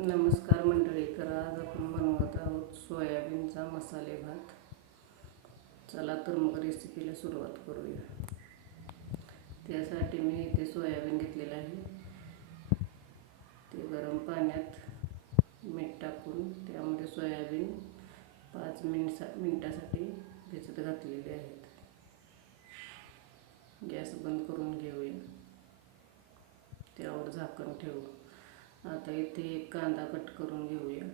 नमस्कार मंडळी, तर आज आपण बनवत आहोत सोयाबीनचा मसाले भात. चला तर मग रेसिपीला सुरुवात करूया. त्यासाठी मी इथे सोयाबीन घेतलेलं आहे. ते गरम पाण्यात मीठ टाकून त्यामध्ये सोयाबीन 5 मिनिटासाठी भिजत घातलेले आहेत. गॅस बंद करून घेऊया. त्यावर झाकण ठेवू. आता इथे एक कांदा कट करून घेऊया.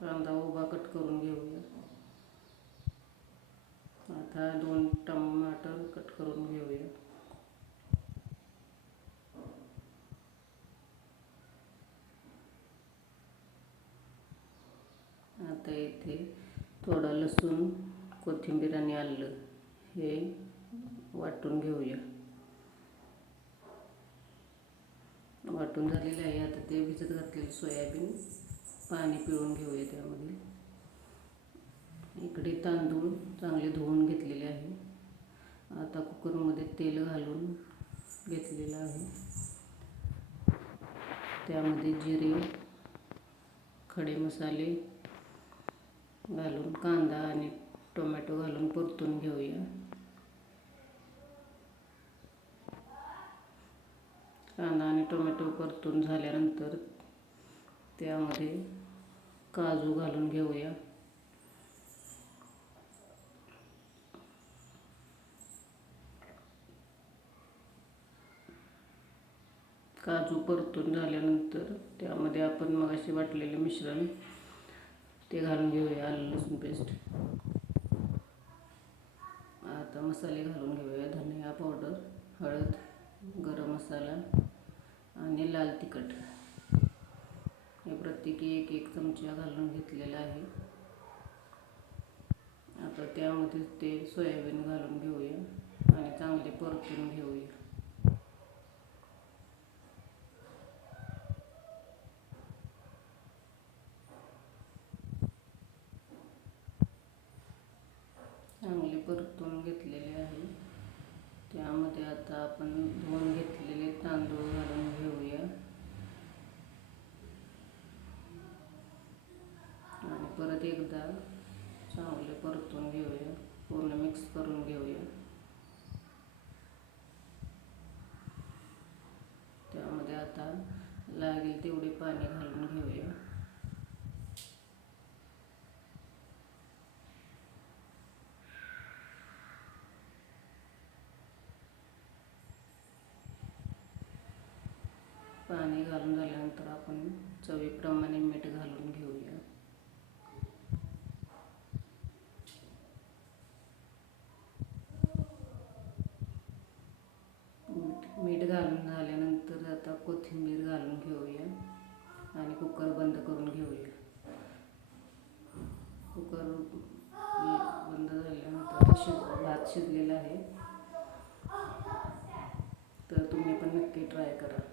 कांदा उभा कट करून घेऊया. आता 2 टमाटर कट करून घेऊया. आता इथे थोडा लसूण, कोथिंबीर आणि आलं हे वाटून घेऊया. वाटून झालेलं आहे. आता ते भिजत घातलेले सोयाबीन पाणी पिळून घेऊया त्यामध्ये. इकडे तांदूळ चांगले धुवून घेतलेले आहे. आता कुकरमध्ये तेल घालून घेतलेलं आहे. त्यामध्ये जिरे, खडे मसाले घालून कांदा आणि टोमॅटो घालून परतून घेऊया. कांदा आणि टोमॅटो परतून झाल्यानंतर त्यामध्ये काजू घालून घेऊया. काजू परतून झाल्यानंतर त्यामध्ये आपण मगाशी वाटलेले मिश्रण ते घालून घेऊया. आलं लसूण पेस्ट. आता मसाले घालून घेऊया. धनिया पावडर, हळद, गरम मसाला आणि लाल तिखट हे प्रत्येकी 1 चमचा घालून घेतलेला आहे. आता त्यामध्ये ते सोयाबीन घालून घेऊया आणि चांगले परतून घेऊया. चांगले परतून घेतलेले आहे. त्यामध्ये आता आपण धुवून घेतलेले तांदूळ घालून घेऊया आणि परत एकदा चांगले परतून घेऊया. पूर्ण मिक्स करून घेऊया. त्यामध्ये आता लागेल तेवढे पाणी घालून घेऊया. पाणी घालून झाल्यानंतर आपण चवीप्रमाणे मीठ घालून घेऊया. मीठ घालून झाल्यानंतर आता कोथिंबीर घालून घेऊया आणि कुकर बंद करून घेऊया. कुकर बंद झाल्यानंतर भात शिजलेला आहे. तर तुम्ही पण नक्की ट्राय करा.